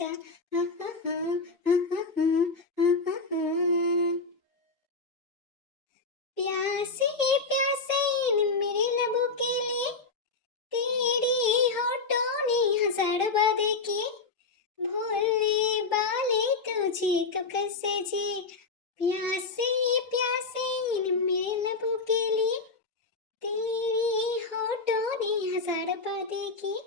जा। प्यासे प्यासे मेरे लबों के लिए तेरी होठों ने हजार वादे किए, भोले बाले तुझे तो कैसे जी। प्यासे प्यासे मेरे लबों के लिए तेरी होठों ने हजार वादे किए,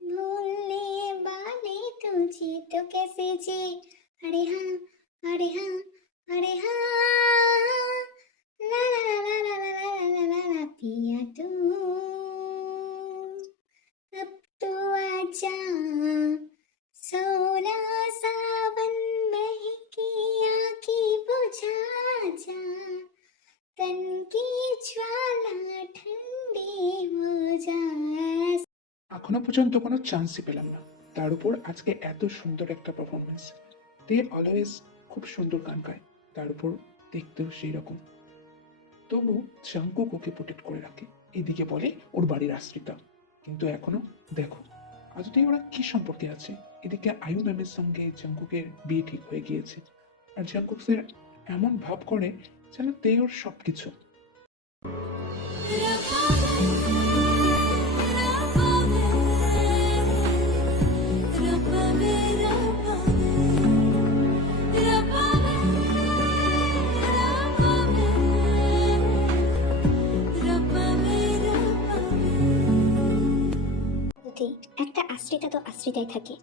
भोले बाले तुझे तो कैसे जी। अरे हाँ, अरे हाँ, अरे हाँ, ला ला ला ला ला ला ला ला ला ला पिया तू अब तो आजा, सोना सावन महकी आँखें बुझा जा, तन की ज्वाला ठंडी हो जाए। এখনো পর্যন্ত কোনো চান্সই পেলাম না, তার উপর আজকে এত সুন্দর একটা পারফরমেন্স। দে অলওয়েজ খুব সুন্দর গান গায়, তার উপর দেখতেও সেই রকম। তবু জাঙ্কুক ওকে প্রোটেক্ট করে রাখে, এদিকে বলে ওর বাড়ির আশ্রিতা। কিন্তু এখনো দেখো আদতে ওরা কি সম্পর্কে আছে। এদিকে আয়ু ম্যামের সঙ্গে জাঙ্কুকের বিয়ে ঠিক হয়ে গিয়েছে, আর জাঙ্কুক স্যার এমন ভাব করে যেন তে ওর সবকিছু। একটা আশ্রিতা তো আশ্রিতাই থাকে।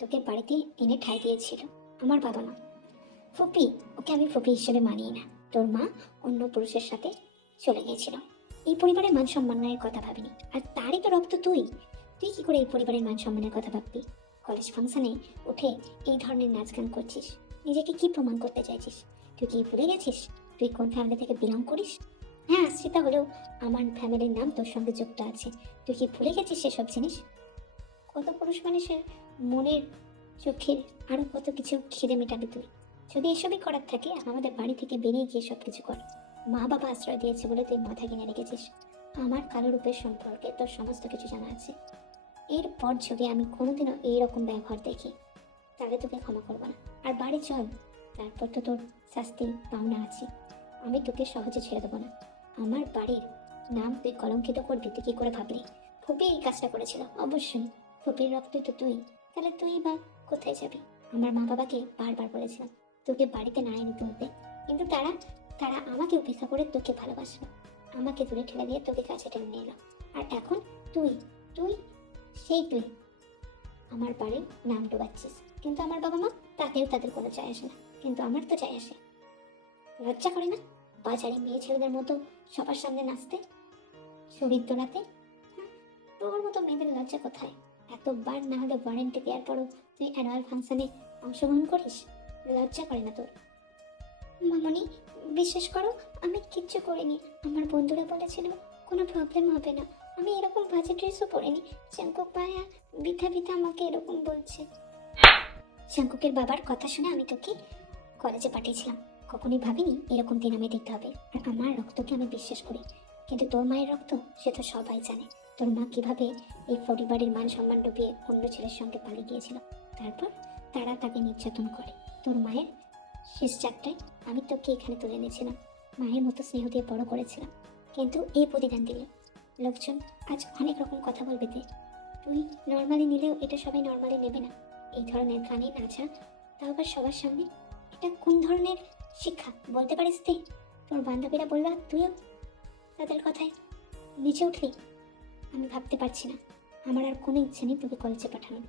তোকে বাড়িতে এনে ঠাঁই দিয়েছিল আমার বাবা মা। ফুপি, ওকে আমি ফুপি হিসেবে মানিয়ে না। তোর মা অন্য পুরুষের সাথে চলে গিয়েছিল। এই পরিবারের মান সম্মানের কথা ভাবিনি, আর তারই তো রক্ত তুই। তুই কি করে এই পরিবারের মান সম্মানের কথা ভাববি? কলেজ ফাংশনে উঠে এই ধরনের নাচ গান করছিস, নিজেকে কি প্রমাণ করতে চাইছিস? তুই কি ভুলে গেছিস তুই কোন ফ্যামিলি থেকে বিলং করিস? হ্যাঁ, আশ্রিতা হলেও আমার ফ্যামিলির নাম তোর সঙ্গে যুক্ত আছে। তুই কি ভুলে গেছিস সেসব জিনিস? কত পুরুষ মানুষের মনের চোখের আরো কত কিছু খিদে মেটাবি তুই? যদি এসবই করার থাকে আমাদের বাড়ি থেকে বেরিয়ে গিয়ে সব কিছু কর। মা বাবা আশ্রয় দিয়েছে বলে তুই মাথা কিনে রেখেছিস। আমার কালো রূপের সম্পর্কে তোর সমস্ত কিছু জানা আছে। এরপর যদি আমি কোনোদিনও এইরকম ব্যবহার দেখি তাহলে তোকে ক্ষমা করবো না। আর বাড়ি চল, তারপর তো তোর শাস্তি পাওনা আছে। আমি তোকে সহজে ছেড়ে দেবো না। আমার বাড়ির নাম তুই কলঙ্কিত করবি তুই কি করে ভাবলি? ফুপি এই কাজটা করেছিল, অবশ্যই। ফুপির রক্তই তো তুই, তাহলে তুই বা কোথায় যাবি? আমার মা বাবাকে বারবার বলেছিলাম তোকে বাড়িতে না এনে তুলতে, কিন্তু তারা তারা আমাকে উপেক্ষা করে তোকে ভালোবাসলো, আমাকে দূরে ঠেলে দিয়ে তোকে কাছে টেনে নিয়ে এলো। আর এখন তুই তুই সেই তুই আমার বাড়ির নাম ডোবাচ্ছিস। কিন্তু আমার বাবা মা, তাতেও তাদের কোনো চায় আসে না, কিন্তু আমার তো চায় আসে। লজ্জা করে না বাজারে মেয়ে ছেলেদের মতো সবার সামনে নাচতে, শরীর দোলাতে? তোর মতো মেয়েদের লজ্জা কোথায়? এতবার না হলে ওয়ারেন্টি দেওয়ার পরও তুই অ্যানুয়াল ফাংশনে অংশগ্রহণ করিস, লজ্জা করে না তোর? মামনি, বিশ্বাস করো আমি কিচ্ছু করিনি। আমার বন্ধুরা বলেছিল কোনো প্রবলেম হবে না, আমি এরকম বাজে ড্রেসও পরিনি। জাঙ্কুক ভাইয়া বিধা বিধা আমাকে এরকম বলছে। জাঙ্কুকের বাবার কথা শুনে আমি তোকে কলেজে পাঠিয়েছিলাম। কখনোই ভাবিনি এরকম দিন আমি দেখতে হবে। আর আমার রক্তকে আমি বিশ্বাস করি, কিন্তু তোর মায়ের রক্ত সে তো সবাই জানে। তোর মা কিভাবে এই পরিবারের মান সম্মান ডুবিয়ে অন্য ছেলের সঙ্গে পালিয়ে গিয়েছিল, তারপর তারা তাকে নির্যাতন করে। তোর মায়ের শেষ যাত্রায় আমি তোকে এখানে তুলে এনেছিলাম, মায়ের মতো স্নেহ দিয়ে বড় করেছিলাম। কিন্তু এই প্রতিদান দিল লোকজন আজ অনেক রকম কথা বলবে। তুই নর্মালি নিলেও এটা সবাই নর্মালি নেবে না। এই ধরনের গানে নাচা, তাও আবার সবার সামনে, এটা কোন ধরনের শিক্ষা বলতে পারিস তুই? তোর বান্ধবীরা বললো তুইও তাদের কথায় নিচে উঠলি। আমি ভাবতে পারছি না, আমার আর কোনো ইচ্ছে নেই তোকে কলেজে পাঠানোর।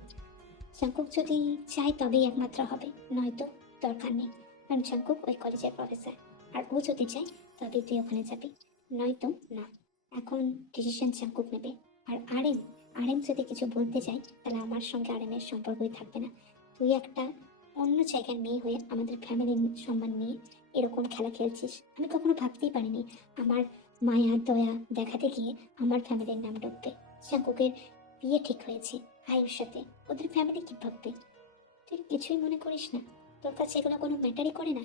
জাঙ্কুক যদি চাই তবেই একমাত্র হবে, নয়তো দরকার নেই। কারণ জাঙ্কুক ওই কলেজের প্রফেসর, আর ও যদি চাই তবেই তুই ওখানে যাবি, নয়তো না। এখন ডিসিশন জাঙ্কুক নেবে। আর আরেম আরেম যদি কিছু বলতে চাই তাহলে আমার সঙ্গে আরেমের সম্পর্কই থাকবে না। তুই একটা অন্য জায়গার মেয়ে হয়ে আমাদের ফ্যামিলির সম্মান নিয়ে এরকম খেলা খেলছিস। আমি কখনো ভাবতেই পারিনি আমার মায়া দয়া দেখাতে গিয়ে আমার ফ্যামিলির নাম ডুববে। জাঙ্কুকের বিয়ে ঠিক হয়েছে আয়ুর সাথে, ওদের ফ্যামিলি কি ভাববে? তুই কিছুই মনে করিস না? তোর কাছে এগুলো কোনো ম্যাটারই করে না?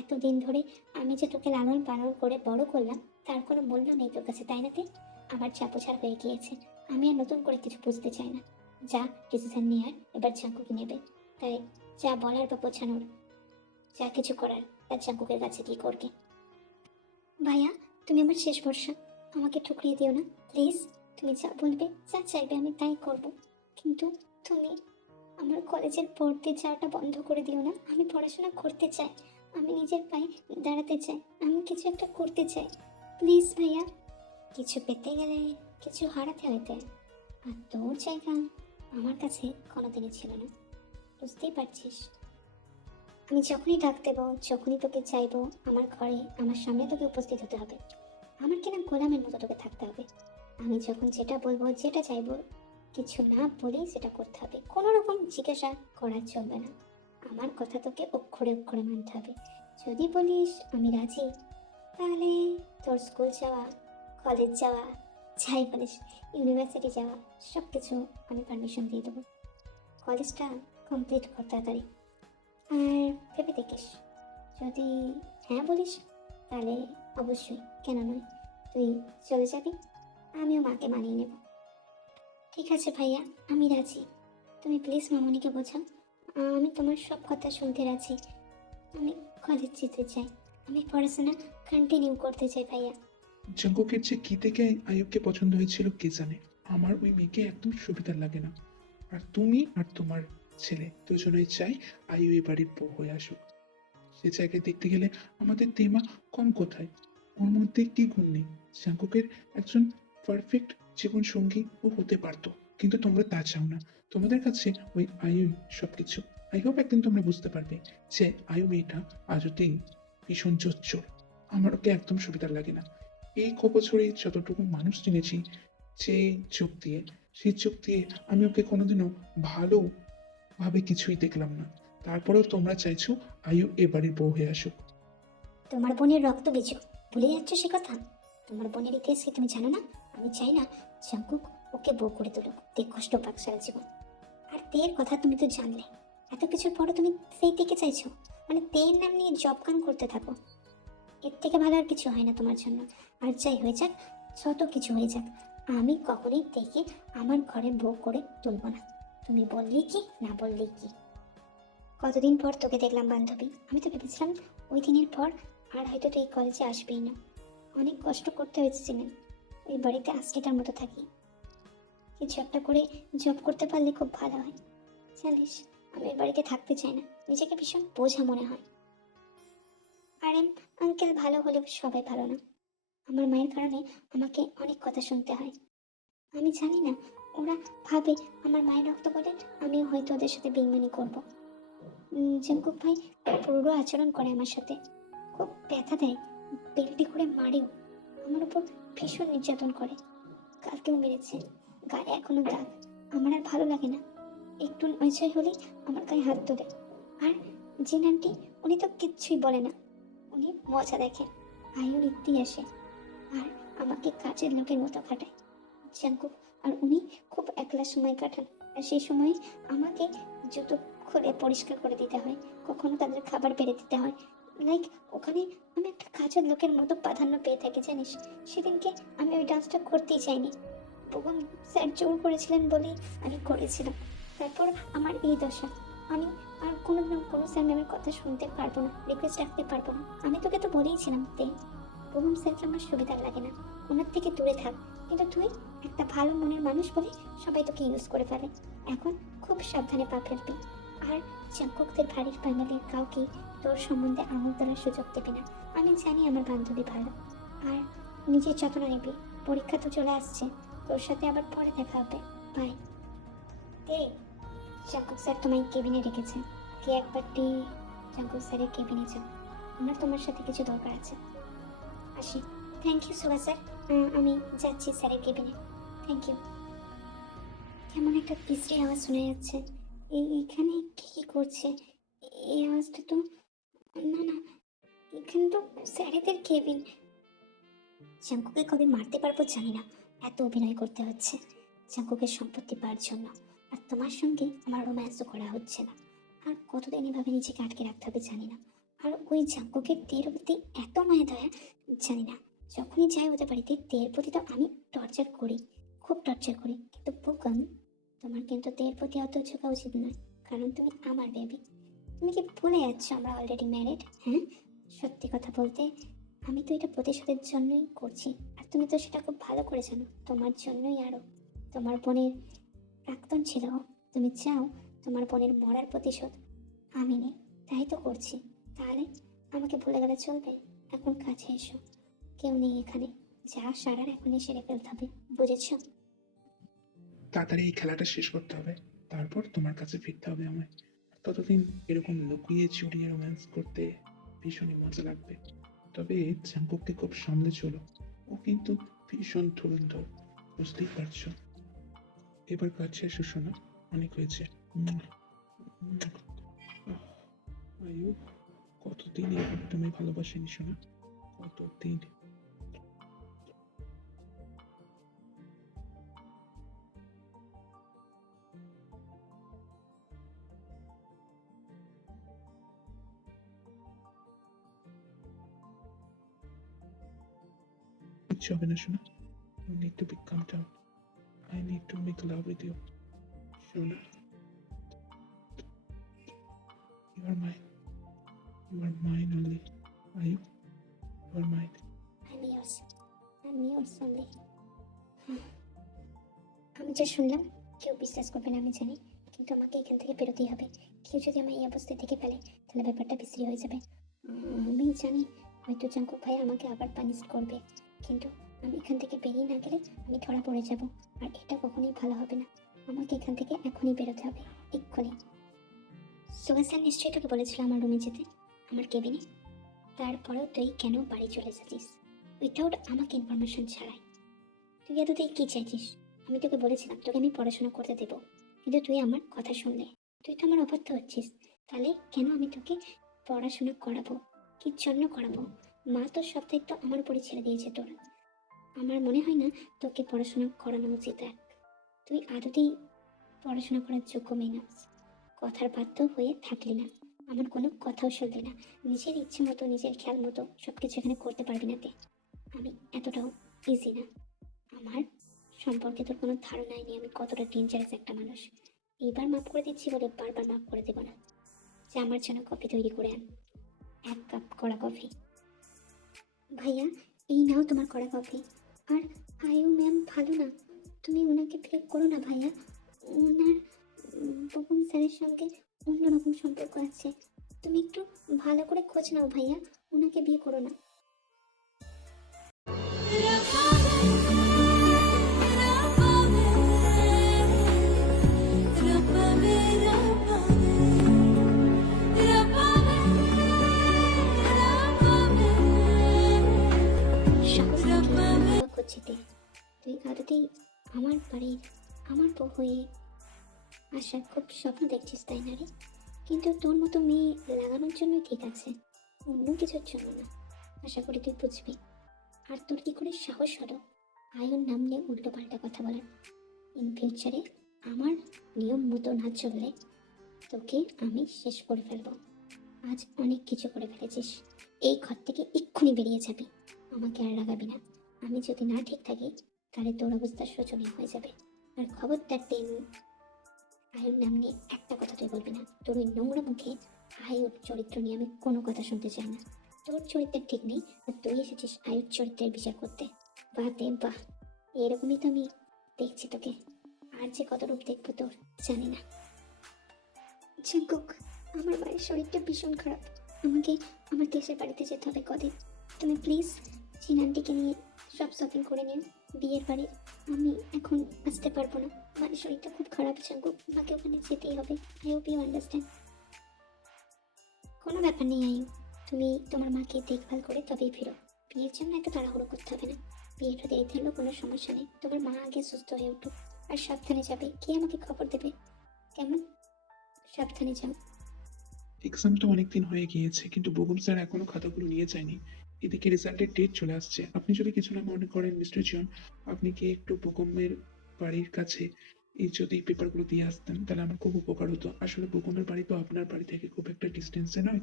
এতদিন ধরে আমি যে তোকে লালন পালন করে বড় করলাম তার কোনো মূল্য নেই তোর কাছে, তাই না? আমার চাপোছাড় হয়ে গিয়েছে, আমি আর নতুন করে কিছু বুঝতে চাই না। যা ডিসিশন নিয়ে আর এবার জাঙ্কুকে নেবে। তাই যা বলার বা বোঝানোর, যা কিছু করার, তা জাঙ্কুকের কাছে কি করবে। ভাইয়া, তুমি আমার শেষ ভরসা, আমাকে ঠুকরিয়ে দিও না প্লিজ। তুমি যা বলবে, যা চাইবে আমি তাই করব, কিন্তু তুমি আমার কলেজের পড়তে যাওয়াটা বন্ধ করে দিও না। আমি পড়াশোনা করতে চাই, আমি নিজের পায়ে দাঁড়াতে চাই, আমি কিছু একটা করতে চাই, প্লিজ ভাইয়া। কিছু পেতে গেলে কিছু হারাতে হইতে, আর তোর জায়গা আমার কাছে কোনোদিনই ছিল না, বুঝতেই পারছিস। আমি যখনই ডাক দেবো, যখনই তোকে চাইবো, আমার ঘরে আমার সামনে তোকে উপস্থিত হতে হবে, আমার কিনা গোলামের মতো তোকে থাকতে হবে। আমি যখন যেটা বলবো, যেটা চাইবো, কিছু না বলেই সেটা করতে হবে, কোনো রকম জিজ্ঞাসা করা চলবে না। আমার কথা তোকে অক্ষরে অক্ষরে মানতে হবে। যদি বলিস আমি রাজি, তাহলে তোর স্কুল যাওয়া, কলেজ যাওয়া, যাই বলিস ইউনিভার্সিটি যাওয়া, সব কিছু আমি পারমিশন দিয়ে দেবো। কলেজটা কমপ্লিট কর তাড়াতাড়ি। আর ভেবে দেখিস, যদি হ্যাঁ বলিস তাহলে অবশ্যই, কেন নয়, তুই চলে যাবি, আমিও মাকে মানিয়ে নেব। ঠিক আছে ভাইয়া, আমি রাজি। তুমি প্লিজ মামনিকে বোঝাও, আমি তোমার সব কথা শুনতে রাজি। আমি কলেজ যেতে চাই, আমি পড়াশোনা কন্টিনিউ করতে চাই ভাইয়া। জাঙ্কুকের যে কি থেকে আয়ুবকে পছন্দ হয়েছিল কে জানে। আমার ওই মেয়েকে একদম সুবিধার লাগে না। আর তুমি আর তোমার ছেলে দুজনেই চাই আয়ু এই বাড়ির বউ হয়ে আসুক। সে জায়গায় দেখতে গেলে আমাদের তেমা কম কোথায়? ওর মধ্যে কি গুণ নেই? জাঙ্কুকের একজন পারফেক্ট জীবন সঙ্গী ও হতে পারতো, কিন্তু তোমরা তা চাও না। তোমাদের কাছে ওই আয়ু সবকিছু। আই হোপ একদিন তোমরা বুঝতে পারবে যে আয়ু মেয়েটা আজতেই ভীষণ জোচ্চোর। আমার ওকে একদম সুবিধার লাগে না। এই কবছরে যতটুকু মানুষ চিনেছি, যে চোখ দিয়ে, সেই চোখ দিয়ে আমি ওকে কোনোদিনও ভালো ভাবে কিছুই দেখলাম না। তারপরেও তোমরা চাইছো আয়ু এ বাড়ির বউ হয়ে আসুক। তোমার বোনের রক্ত বীজ, ভুলে যাচ্ছ সে কথা? তোমার বোনের ইতিহাস কি তুমি জানো না? আমি চাই না জাঙ্কুক ওকে বউ করে তুলুক, তে কষ্ট পাক সারা জীবন। আর তের কথা তুমি তো জানলে, এত কিছুর পরও তুমি সেই দিকে চাইছো, মানে তের নাম নিয়ে জব কাম করতে থাকো। এর থেকে ভালো আর কিছু হয় না তোমার জন্য। আর যাই হয়ে যাক, যত কিছু হয়ে যাক, আমি কখনোই তেকে আমার ঘরে বউ করে তুলব না। তুমি বললেই কি, না বললেই কি। কতদিন পর তোকে দেখলাম বান্ধবী, আমি তো ভেবেছিলাম ওই দিনের পর আর হয়তো তুই এই কলেজে আসবেই না। অনেক কষ্ট করতে হয়েছে জেনে, ওই বাড়িতে আশ্রিতার মতো থাকি। কিছু একটা করে জব করতে পারলে খুব ভালো হয়। জানিস, আমি ওই বাড়িতে থাকতে চাই না, নিজেকে ভীষণ বোঝা মনে হয়। আরে আঙ্কেল ভালো হলেও সবাই ভালো না। আমার মায়ের কারণে আমাকে অনেক কথা শুনতে হয়। আমি জানি না, ওরা ভাবে আমার মায়ের রক্ত বলে আমিও হয়তো ওদের সাথে বেইমানি করবো। জাঙ্কুক ভাই খুব রূঢ় আচরণ করে আমার সাথে, খুব ব্যথা দেয়, বেল্টে করে মারেও, আমার উপর ভীষণ নির্যাতন করে। কালকেও মেরেছে, গায়ে এখনো দাগ। আমার আর ভালো লাগে না, একটু নয়ছয় হলেই আমার গায়ে হাত তোলে। আর জিন আন্টি, উনি তো কিচ্ছুই বলে না, উনি মজা দেখেন, আয়ুর ইতিহাসে, আর আমাকে কাজের লোকের মতো খাটায়। জাঙ্কুক আর উনি খুব একলা সময় কাটান, আর সেই সময় আমাকে জুতো খুলে পরিষ্কার করে দিতে হয়, কখনো তাদের খাবার বেড়ে দিতে হয়। লাইক ওখানে আমি একটা কাজের লোকের মতো প্রাধান্য পেয়ে থাকি জানিস। সেদিনকে আমি ওই ডান্সটা করতেই চাইনি, তখন স্যার জোর করেছিলেন বলেই আমি করেছিলাম। তারপর আমার এই দশা, আমি আর কোনো স্যার ম্যামের কথা শুনতে পারবো না, রিকোয়েস্ট রাখতে পারবো না। আমি তোকে তো বলেইছিলাম প্রথম স্যারকে আমার সুবিধার লাগে না, ওনার থেকে দূরে থাক। কিন্তু তুই একটা ভালো মনের মানুষ বলে সবাই তোকে ইউজ করে ফেলে। এখন খুব সাবধানে পা ফেলবি। আর জাঙ্কুকদের বাড়ির ফ্যামিলির কাউকে তোর সম্বন্ধে আঙুল তোলার সুযোগ দেবে না। আমি জানি আমার বান্ধবী ভালো। আর নিজের যত্ন নিবি, পরীক্ষা তো চলে আসছে, তোর সাথে আবার পরে দেখা হবে। বাই। তে, জাঙ্কুক স্যার তোমায় কেবিনে রেখেছে, কে একবার জাঙ্কুক স্যারের কেবিনে যাও, আমার তোমার সাথে কিছু দরকার আছে। আসি। থ্যাংক ইউ সুভা স্যার, আমি যাচ্ছি স্যারের কেবিনে। Thank you. কেমন একটা বিশ্রী আওয়াজ শোনা যাচ্ছে, এখানে কি করছে? এই আওয়াজটা তো, না না, এখানে তো স্যারেদের কেবিন। জাঙ্কুকে কবে মারতে পারবো জানি না, এত অভিনয় করতে হচ্ছে জাঙ্কুকের সম্পত্তি পাওয়ার জন্য। আর তোমার সঙ্গে আমার রোম্যান্সও করা হচ্ছে না। আর কতদিন এভাবে নিজেকে আটকে রাখতে হবে জানি না। আর ওই জাঙ্কুকের তের প্রতি এত মায়া দয়া, জানি না। যখনই যাই ওদের বাড়িতে, তের প্রতি তো আমি টর্চার করি, খুব টর্চার করি, কিন্তু বোকাম, তোমার কিন্তু তের প্রতি অত ঝোঁকা উচিত নয়, কারণ তুমি আমার বেবি। তুমি কি ভুলে যাচ্ছ আমরা অলরেডি ম্যারিড? হ্যাঁ, সত্যি কথা বলতে আমি তো এটা প্রতিশোধের জন্যই করছি, আর তুমি তো সেটা খুব ভালো করে জানো। তোমার জন্যই আরও, তোমার বোনের প্রাক্তন ছিল ও। তুমি চাও তোমার বোনের মরার প্রতিশোধ আমি নিই, তাই তো করছি। তাহলে আমাকে ভুলে গেলে চলবে? এখন কাছে এসো, কেউ নেই এখানে, যা সারার এখনই সেরে ফেলতে হবে, বুঝেছো? তাড়াতাড়ি এই খেলাটা শেষ করতে হবে, তারপর তোমার কাছে ফিরতে হবে আমায়। ততদিন এরকম লুকিয়ে চুরিয়ে রোম্যান্স করতে ভীষণই মজা লাগবে। তবে জাঙ্কুককে খুব সামলে চলো, ও কিন্তু ভীষণ ধুরন্ধর, বুঝতেই পারছো। এবার কাছে এসো শোনা, অনেক হয়েছে। উম, উম, আহ, আয়ু, কতদিন এই তুমি ভালোবাসিনি শোনা, কতদিন। কিচ্ছু হবে না শোনা, you need to be calm down. I need to make love with you. Shona, you are mine. You are mine only. Are you? You are mine. আমি ইয়ার্স, আমি ইয়ার্স অনলি। আমি যা শুনলাম কেউ বিশ্বাস করবে না আমি জানি, কিন্তু আমাকে এখান থেকে বেরোতেই হবে। কেউ যদি আমার এই অবস্থায় থেকে ফেলে তাহলে ব্যাপারটা বিশ্রী হয়ে যাবে। আমি জানি হয়তো জাঙ্কুক ভাই আমাকে আবার পানিশ করবে, কিন্তু আমি এখান থেকে বেরিয়ে না গেলে আমি ধরা পড়ে যাব, আর এটা কখনোই ভালো হবে না। আমাকে এখান থেকে এখনই বেরোতে হবে, এক্ষুনি। সুভাষ স্যার নিশ্চয়ই তোকে বলেছিল আমার রুমে যেতে, আমার কেবিনে। তারপরেও তুই কেন বাড়ি চলে যাচ্ছিস উইথাউট আমাকে ইনফরমেশন ছাড়াই? তুই এতটাই কি চাইছিস? আমি তোকে বলেছিলাম তোকে আমি পড়াশোনা করতে দেবো, কিন্তু তুই আমার কথা শুনলে। তুই তো আমার অবাধ্য হচ্ছিস। তাহলে কেন আমি তোকে পড়াশোনা করাবো? কি জন্য করাবো? মা তোর সব দায়িত্ব আমার উপরে ছেড়ে দিয়েছে তোর। আমার মনে হয় না তোকে পড়াশোনা করানো উচিত। দেখ, তুই আদতেই পড়াশোনা করার যোগ্য মেয়ে না। কথার বাধ্য হয়ে থাকলি না, আমার কোনো কথাও শুনলি না, নিজের ইচ্ছে মতো নিজের খেয়াল মতো সবকিছু এখানে করতে পারবি না তে। আমি এতটাও ইজি না। আমার সম্পর্কে তোর কোনো ধারণাই নেই আমি কতটা ডেঞ্জারাস একটা মানুষ। এইবার মাফ করে দিচ্ছি বলে বারবার মাফ করে দেবো না। যে আমার জন্য কফি তৈরি করে আন, 1 কাপ কড়া কফি। ভাইয়া, এই নাও তোমার কড়া কফি। আর আয়ু ম্যাম ভালো না, তুমি ওনাকে ব্রেক করো না ভাইয়া। ওনার বকুম স্যারের সঙ্গে অন্যরকম সম্পর্ক আছে। তুমি একটু ভালো করে খোঁজ নাও ভাইয়া, ওনাকে বিয়ে করো না। সাহস থাকলে আমি অবাক হচ্ছি তে। তুই আদতেই আমার বাড়ির আমার বউ হয়ে আসার খুব স্বপ্ন দেখছিস তাই না রে? কিন্তু তোর মতো মেয়ে লাগানোর জন্যই ঠিক আছে, অন্য কিছুর জন্য না। আশা করি তুই বুঝবি। আর তোর কি করে সাহস হলো আয়ন নাম নিয়ে উল্টো পাল্টা কথা বলার? ইন ফিউচারে আমার নিয়ম মতো না চললে তোকে আমি শেষ করে ফেলবো। আজ অনেক কিছু করে ফেলেছিস, এই ঘর থেকে এক্ষুনি বেরিয়ে যাবি। আমাকে আর রাগাবি না। আমি যদি না ঠিক থাকি তাহলে তোর অবস্থা শোচনীয় হয়ে যাবে। আর খবরদার টেন আয়ুর নাম নিয়ে একটা কথা তুই বলবি না। তোর ওই নোংরা মুখে আয়ুর চরিত্র নিয়ে আমি কোনো কথা শুনতে চাই না। তোর চরিত্রের ঠিক নেই, আর তুই এসেছিস আয়ুর চরিত্রের বিচার করতে। বাহ দে বাহ, এরকমই তো আমি দেখছি তোকে। আর যে কত রূপ দেখবো তোর জানি না। জাঙ্কুক, আমার মায়ের শরীরটা ভীষণ খারাপ, আমাকে আমার দেশের বাড়িতে যেতে হবে কদিন। তুমি প্লিজ জিন আন্টিকে নিয়ে সব শপিং করে নিও বিয়ের বাড়ির। আমি এখন আসতে পারবো না, মায়ের শরীরটা খুব খারাপ জাঙ্কুক, আমাকে ওখানে যেতেই হবে। I hope you understand. কোনো ব্যাপার নেই আয়ু, তুমি তোমার মাকে দেখভাল করে তবেই ফিরো। বিয়ের জন্য এত তাড়াহুড়ো করতে হবে না। বিয়েটা দেরিতে হলেও কোনো সমস্যা নেই, তোমার মা আগে সুস্থ হয়ে উঠুক। আর সাবধানে যাবে, কে আমাকে খবর দেবে কেমন? সাবধানে যাও। এক্সাম তো অনেকদিন হয়ে গিয়েছে, কিন্তু বেগম স্যার এখনো খাতাগুলো নিয়ে যায়নি। এদিকে রেজাল্টের ডেট চলে আসছে। আপনি যদি কিছু না মনে করেন মিস্টার জন, আপনি কি একটু বেগমের বাড়ির কাছে এই যদি পেপারগুলো দিয়ে আসতেন তাহলে আমার খুব উপকার হতো। আসলে বেগমের বাড়ি তো আপনার বাড়ি থেকে খুব একটা ডিস্টেন্সে নয়।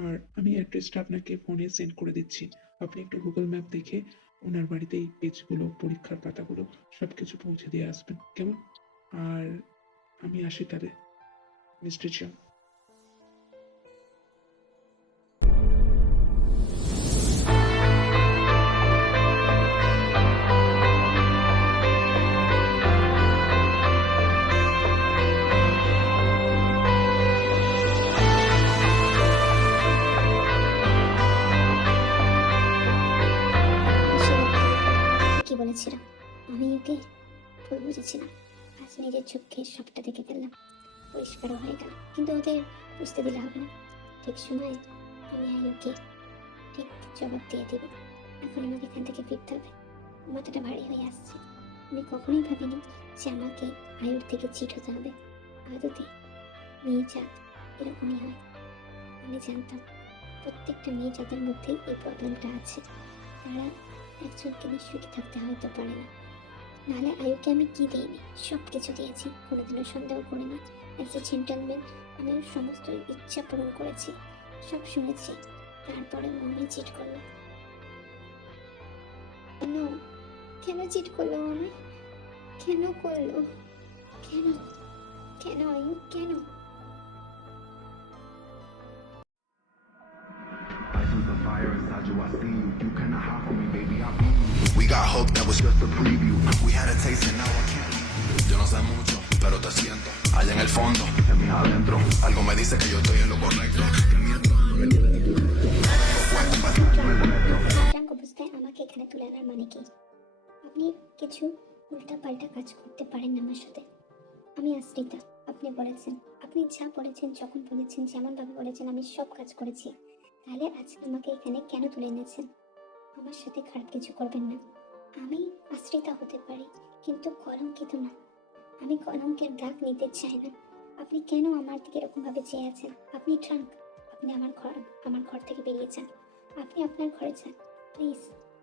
আর আমি অ্যাড্রেসটা আপনাকে ফোনে সেন্ড করে দিচ্ছি, আপনি একটু গুগল ম্যাপ দেখে ওনার বাড়িতে এই পেজগুলো, পরীক্ষার পাতাগুলো সবকিছু পৌঁছে দিয়ে আসবেন, কেমন? আর আমি আসি তাহলে। Mister John. কি বলেছিলাম, আমি ওকে ভুল বুঝেছিলাম। আজ নিজের চোখে সবটা দেখে ফেললাম, পরিষ্কার হয়ে গেল। কিন্তু ওদের বুঝতে দিলে হবে না, ঠিক সময়ে আমি আয়ুকে ঠিক জবাব দিয়ে দেব। এখন আমাকে এখান থেকে ফিরতে হবে, মাথাটা ভারী হয়ে আসছে। আমি কখনোই ভাবিনি যে আমাকে আয়ুর থেকে চিট হতে হবে। আদতে মেয়ে জাত এরকমই হয়। আমি জানতাম প্রত্যেকটা মেয়ে জাতের মধ্যেই এই প্রবলেমটা আছে। তারা একজনকে নিঃসুখী থাকতে হয়তো পারে না। নাহলে আয়ুকে আমি কি দিইনি, সব কিছু দিয়েছি, কোনোদিনও সন্দেহ করিনি। অ্যাজ এ জেন্টলম্যান আমি ওর সমস্ত ইচ্ছা পূরণ করেছি, সব শুনেছি। তারপরে মনে চিট করলো। কেন কেন চিট করলো আমায়? কেন করলো? কেন? কেন আয়ু, কেন? I see the fire inside you, I see you. You cannot hide from me, baby, I be you. We got hope, that was just a preview. We had a taste and now I can't. Yo no sé mucho, pero te siento. Allá en el fondo, en mí adentro. Algo me dice que yo estoy en lo correcto. Que miento, me tiene de tu trunk অবস্থায় আমাকে এখানে তুলে আনার মানে কি? আপনি কিছু উল্টা পাল্টা কাজ করতে পারেন না আমার সাথে। আমি আশ্রিতা, আপনি বলেছেন, আপনি যা বলেছেন, যখন বলেছেন, যেমনভাবে বলেছেন আমি সব কাজ করেছি। তাহলে আজকে আমাকে এখানে কেন তুলে এনেছেন? আমার সাথে খারাপ কিছু করবেন না। আমি আশ্রিতা হতে পারি, কিন্তু কলঙ্কিত না। আমি কলঙ্কের দাগ নিতে চাই না। আপনি কেন আমার দিকে এরকম ভাবে চেয়ে আছেন? আপনি ট্রাঙ্ক, আপনি আমার ঘর থেকে বেরিয়ে যান। আপনি আপনার ঘরে যান, প্লিজ।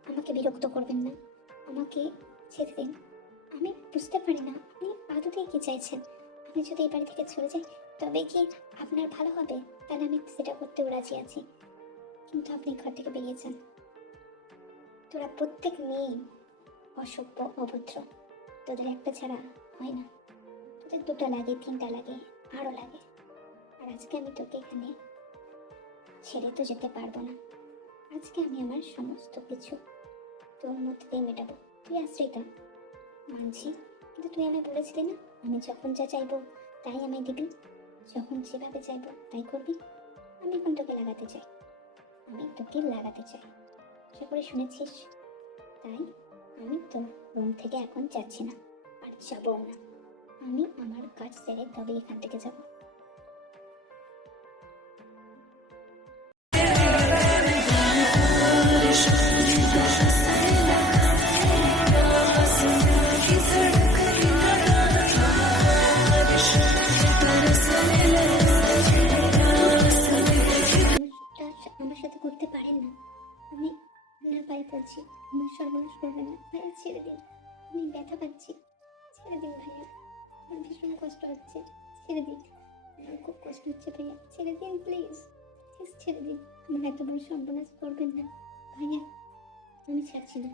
আমাকে বিরক্ত করবেন না, আমাকে ছেড়ে দিন। আমি বুঝতে পারি না আপনি আদতেই কি চাইছেন। আমি যদি এই বাড়ি থেকে চলে যাই তবে কি আপনার ভালো হবে? তাহলে আমি সেটা করতেও রাজি আছি, কিন্তু আপনি ঘর থেকে বেরিয়ে যান। তোরা প্রত্যেক মেয়ে অসভ্য, অভদ্র। তোদের একটা ছাড়া হয় না, তোদের দুটো লাগে, তিনটা লাগে, আরো লাগে। আর আজকে আমি তোকে এখানে ছেড়ে তো যেতে পারবো না। আজকে আমি আমার সমস্ত কিছু তোর মধ্যে দিয়ে মেটাবো। তুই আশ্রিতা, মানছি, কিন্তু তুই আমায় বলেছিলি না আমি যখন যা চাইবো তাই আমায় দিবি, যখন যেভাবে চাইবো তাই করবি। আমি এখন তোকে লাগাতে চাই, আমি তোকে লাগাতে চাই। আশা করে শুনেছিস। তাই আমি তোর রুম থেকে এখন যাচ্ছি না, আর যাবও না। আমি আমার কাজ সেরে তবে এখান থেকে যাবো। আমার সাথে করতে পারেন না। আমি আপনার পায়ে পড়ছি, আমার সর্বনাশ করবেন না ভাইয়া, ছেড়ে দিন। আমি ব্যথা পাচ্ছি, ছেড়ে দিন ভাইয়া। আমার ভীষণ কষ্ট হচ্ছে, ছেড়ে দিন। আমার খুব কষ্ট হচ্ছে ভাইয়া, ছেড়ে দিন প্লিজ, প্লিজ ছেড়ে দিন। আমার এত বড় সর্বনাশ করবেন না ভাইয়া। আমি ছাড়ছি না,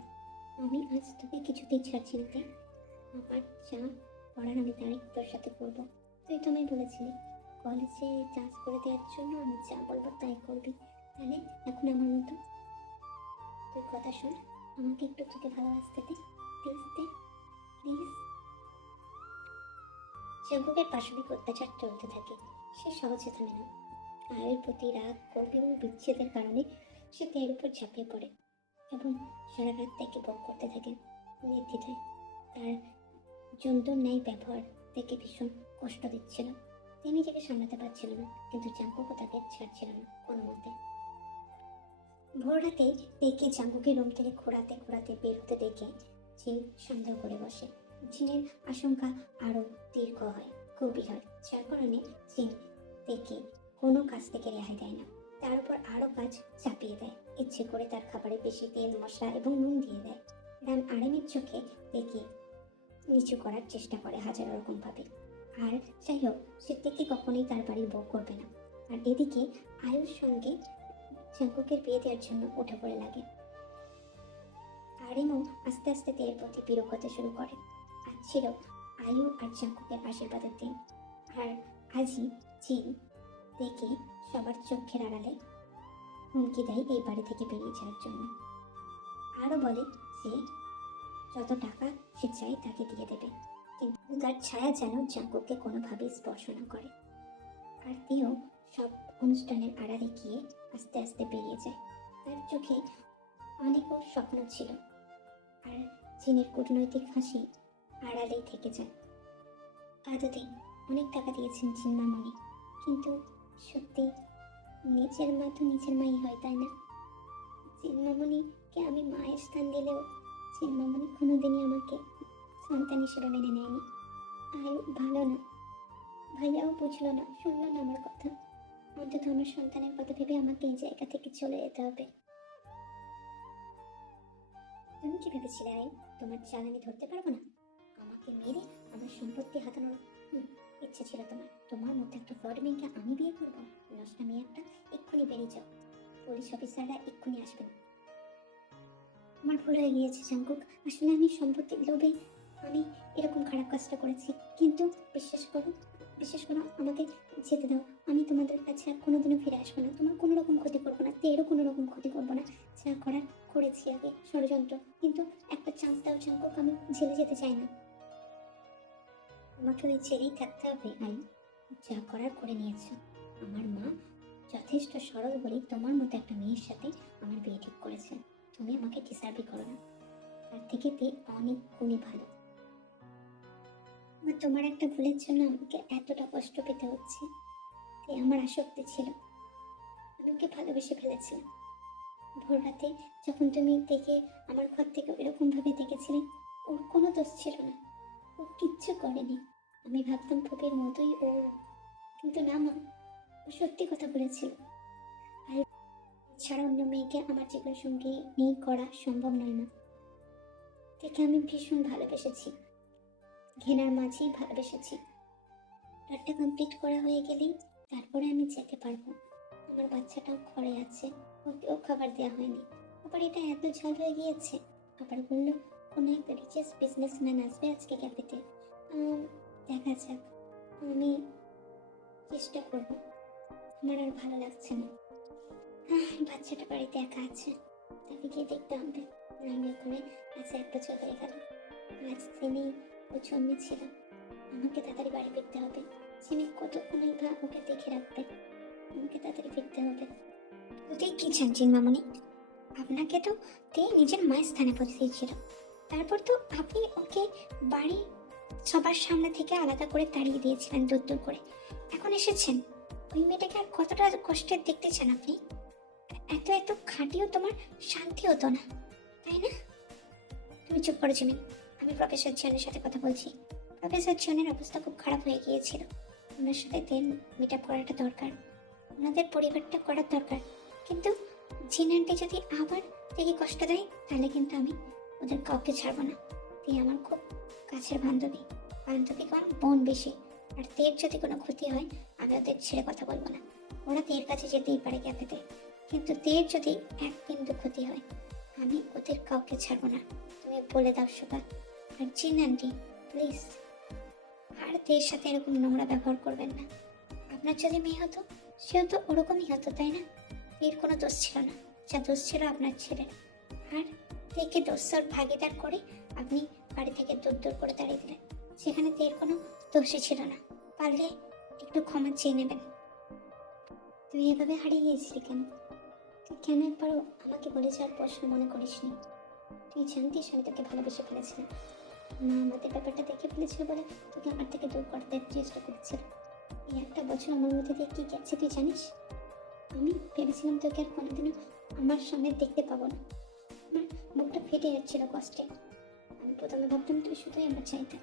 আমি আজ তোকে কিছুতেই ছাড়ছি না। তাই আমার যা করার আমি তাই তোর সাথে করবো। তুই তো আমায় বলেছিলি কলেজে চান্স করে দেওয়ার জন্য আমি যা বলবো তাই করবি। তাহলে এখন আমার মতো তুই কথা শোন, আমাকে একটু তোকে ভালোবাসতে দে, প্লিজ দে, প্লিজ। জাঙ্কুকের পাশবিক অত্যাচার চলতে থাকে, সে সহজে থামে না। আয়ের প্রতি রাগ, ক্ষোভ এবং বিচ্ছেদের কারণে সে তের উপর ঝাঁপিয়ে পড়ে এবং সারা রাত তাকে ভোগ করতে থাকে নির্দ্বিধায়। তার জন্তুর ন্যায় ব্যবহার তাকে ভীষণ কষ্ট দিচ্ছিল। সে নিজেকে সামলাতে পারছিল না, কিন্তু জাঙ্কুকও তাকে ছাড়ছিল না কোনো মতে। ভোর রাতে তেকে জাঙ্কুকে রুম থেকে ঘোরাতে ঘোরাতে বের হতে দেখে জিন সন্দেহ করে বসে। জিনের আশঙ্কা আরো দীর্ঘ হয়, গভীর হয়, যার কারণে জিন তেকে কোনো কাজ থেকে রেহাই দেয় না, তার উপর আরো কাজ চাপিয়ে দেয়। ইচ্ছে করে তার খাবারে বেশি তেল, মশলা এবং নুন দিয়ে দেয়। রান আরেমের চোখে তেকে নিচু করার চেষ্টা করে হাজার রকম ভাবে। আর যাই হোক, সে তেকে কখনোই তার বাড়ির বউ করবে না। আর এদিকে আয়ুর সঙ্গে জাঙ্কুকের বিয়ে দেওয়ার জন্য উঠে পড়ে লাগে। আরেমও আস্তে আস্তে তের প্রতি বিরূপ হতে শুরু করে। আজ ছিল আয়ু আর জাঙ্কুকের আশীর্বাদের দিন, আর আজই জিন দেখে সবার চোখের আড়ালে হুমকি দেয় এই বাড়ি থেকে বেরিয়ে যাওয়ার জন্য। আরও বলে যে যত টাকা সে চায় তাকে দিয়ে দেবে, কিন্তু তার ছায়া যেন জাঙ্কুককে কোনোভাবেই স্পর্শ না করে। আর তেও সব অনুষ্ঠানের আড়ালে গিয়ে আস্তে আস্তে বেরিয়ে যায়। তার চোখে অনেকও স্বপ্ন ছিল, আর জিনের কূটনৈতিক হাসি আড়ালেই থেকে যায়। আদতে অনেক টাকা দিয়েছেন জিন মামনি, কিন্তু সত্যি নিজের মা তো নিজের মাই হয়, তাই না? জিন মামনিকে আমি মায়ের স্থান দিলেও জিন মামনি কোনোদিনই আমাকে সন্তান হিসেবে মেনে নেয়নি। আয়ু ভালো না, ভাইয়াও বুঝলো না, শুনলো না আমার কথা। অন্তত আমার সন্তানের কথা ভেবে আমাকে এই জায়গা থেকে চলে যেতে হবে। তুমি কি ভেবেছিলে আয়ু তোমার চাল আমি ধরতে পারবো না? আমাকে মেরে আমার সম্পত্তি হাতানোর ইচ্ছে ছিল তোমার? তোমার মতো একটা ফ্রড মেয়েকে আমি বিয়ে করবো? নষ্টা মেয়ে একটা, এক্ষুনি বেরিয়ে যাও। পুলিশ অফিসাররা এক্ষুনি আসবেন। আমার ভুল হয়ে গিয়েছে জাঙ্কুক, আসলে আমি সম্পত্তির লোভে আমি এরকম খারাপ কাজটা করেছি। কিন্তু বিশ্বাস করো আমাকে যেতে দাও। আমি তোমাদের কাছে আর কোনোদিনও ফিরে আসবো না, তোমার কোনো রকম ক্ষতি করবো না, তেরও কোনো রকম ক্ষতি করবো না। যা করার করেছি আগে, ষড়যন্ত্র, কিন্তু একটা চান্স দাও জাঙ্কুক, আমি জেলে যেতে চাই না। আমাকে ওই জেলেই থাকতে হবে আই, যা করার করে নিয়েছো। আমার মা যথেষ্ট সরল বলেই তোমার মতো একটা মেয়ের সাথে আমার বিয়ে ঠিক করেছে। তুমি আমাকে ডিসার্ভই করো না, তার থেকে তে অনেক গুণই ভালো। আমার তোমার একটা ভুলের জন্য আমাকে এতটা কষ্ট পেতে হচ্ছে। তে আমার আসক্তি ছিল, আমি ওকে ভালোবেসে ফেলেছিলাম। ভোর রাতে যখন তুমি দেখে আমার ঘর থেকে এরকম ভাবে দেখেছিলে, ওর কোনো দোষ ছিল না, ও কিচ্ছু করেনি। আমি ভাবতাম ফুপির মতোই ও, কিন্তু না মা, ও সত্যি কথা বলেছিল। আর ছাড়া অন্য মেয়েকে আমার জীবন সঙ্গী নিয়ে করা সম্ভব নয় না। থেকে আমি ভীষণ ভালোবেসেছি, ঘৃণার মাঝেই ভালোবেসেছি। রাতটা কমপ্লিট করা হয়ে গেলেই তারপরে আমি যেতে পারবো। আমার বাচ্চাটাও ঘরে আছে, ওকেও খাবার দেওয়া হয়নি। আবার এটা এত ঝাল হয়ে গিয়েছে। আবার বললো কোনো এক রিচেস্ট বিজনেসম্যান আসবে আজকে ক্যাফেতে। দেখা যাক, আমি চেষ্টা করব। আমার আর ভালো লাগছে না। বাচ্চাটা বাড়িতে একা আছে, তাকে গিয়ে দেখতে হবে। রান্না করে আজ 1 বছর হয়ে গেল। আজ দিনেই ও জন্মেছিল। আমাকে তাড়াতাড়ি বাড়ি ফিরতে হবে। সিমি কতক্ষণই বা ওকে দেখে রাখবে? আমাকে তাড়াতাড়ি ফিরতে হবে। ওতেই কি চান জিন মামনি? আপনাকে তো তে নিজের মায়ের স্থানে পৌঁছেছিল, তারপর তো আপনি ওকে বাড়ি সবার সামনে থেকে আলাদা করে তাড়িয়ে দিয়েছিলেন দূর দূর করে। এখন এসেছেন, ওই মেয়েটাকে আর কতটা কষ্টের দেখতে চান আপনি? এত এত খাটিও তোমার শান্তি হতো না, তাই না? তুমি চুপ করো জিমিন, আমি প্রফেসর জিয়নের সাথে কথা বলছি। প্রফেসর জিয়নের অবস্থা খুব খারাপ হয়ে গিয়েছিল, ওনার সাথে দেন মিট আপ করাটা দরকার, ওনাদের পরিবারটা করার দরকার। কিন্তু জিন আন্টি যদি আবার থেকে কষ্ট দেয়, তাহলে কিন্তু আমি ওদের কাউকে ছাড়বো না। তুই আমার খুব কাছের বান্ধবী, বান্ধবী কম বোন বেশি। আর তের যদি কোনো ক্ষতি হয়, আমি ওদের ছেড়ে কথা বলবো না। ওরা তের কাছে যেতেই পারে ক্যাফেতে, কিন্তু তের যদি এক বিন্দু ক্ষতি হয়, আমি ওদের কাউকে ছাড়বো না। তুমি বলে দাও সুগা। আর জিন আন্টি প্লিজ, আর তের সাথে এরকম নোংরা ব্যবহার করবেন না। আপনার যদি মেয়ে হতো, সেও তো ওরকমই হতো, তাই না? এর কোনো দোষ ছিল না, যা দোষ ছিল আপনার ছেলের। আর তেকে দোষর ভাগিদার করে আপনি বাড়ি থেকে দূর দূর করে তাড়িয়ে দিলেন, সেখানে তের কোনো দোষই ছিল না। পারলে একটু ক্ষমা চেয়ে নেবেন। তুই এভাবে হারিয়ে গিয়েছিলি কেন? তুই কেন একবারও আমাকে বলে যাওয়ার প্রশ্ন মনে করিসনি? তুই জানতিস আমি তোকে ভালোবেসে ফেলেছিলাম। মা আমাদের ব্যাপারটা দেখে ফেলেছিল বলে তোকে আমার থেকে দূর করতে চেষ্টা করেছিল। এই 1টা বছর আমার মধ্যে দিয়ে কি গেছে তুই জানিস? আমি ভেবেছিলাম তোকে আর কোনোদিনও আমার সামনে দেখতে পাবো না। আমার বুকটা ফেটে যাচ্ছিল কষ্টে। আমি প্রথমে ভাবতাম তুই শুধুই আমার চাইতা,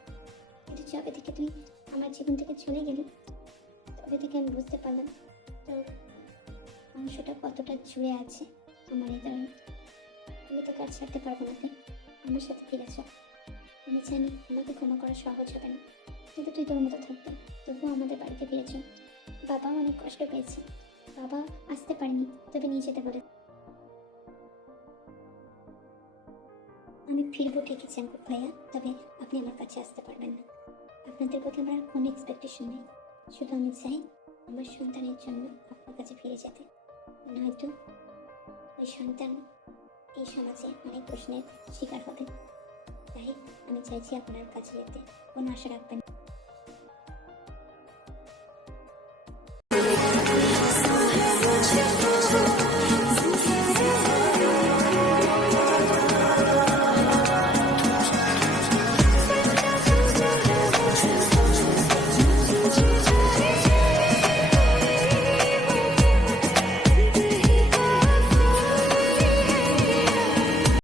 কিন্তু যবে থেকে তুই আমার জীবন থেকে চলে গেলি, তবে থেকে আমি বুঝতে পারলাম তোর অংশটা কতটা জুড়ে আছে আমার হৃদয়ে। আমি তোকে আর ছাড়তে পারবো না, তুই আমার সাথে ফিরে চল। আমি জানি আমাকে ক্ষমা করা সহজ হবে না, কিন্তু তুই তোর মতো থাকবে, তবুও আমাদের বাড়িতে ফিরে চল। বাবাও অনেক কষ্ট পেয়েছে, বাবা আসতে পারেনি, তবে নিয়ে যেতে বলে। আমি ফিরবো ঠিকই জাঙ্কুক ভাইয়া, তবে আপনি আমার কাছে আসতে পারবেন না। আপনাদের প্রতি আমার আর কোনো এক্সপেকটেশন নেই, শুধু আমি চাই আমার সন্তানের জন্য আপনার কাছে ফিরে যেতে, নয়তো ওই সন্তান এই সমাজে অনেক প্রশ্নের শিকার হবে। তাই আমি চাইছি আপনার কাছে যেতে, কোনো আশা রাখবেন না।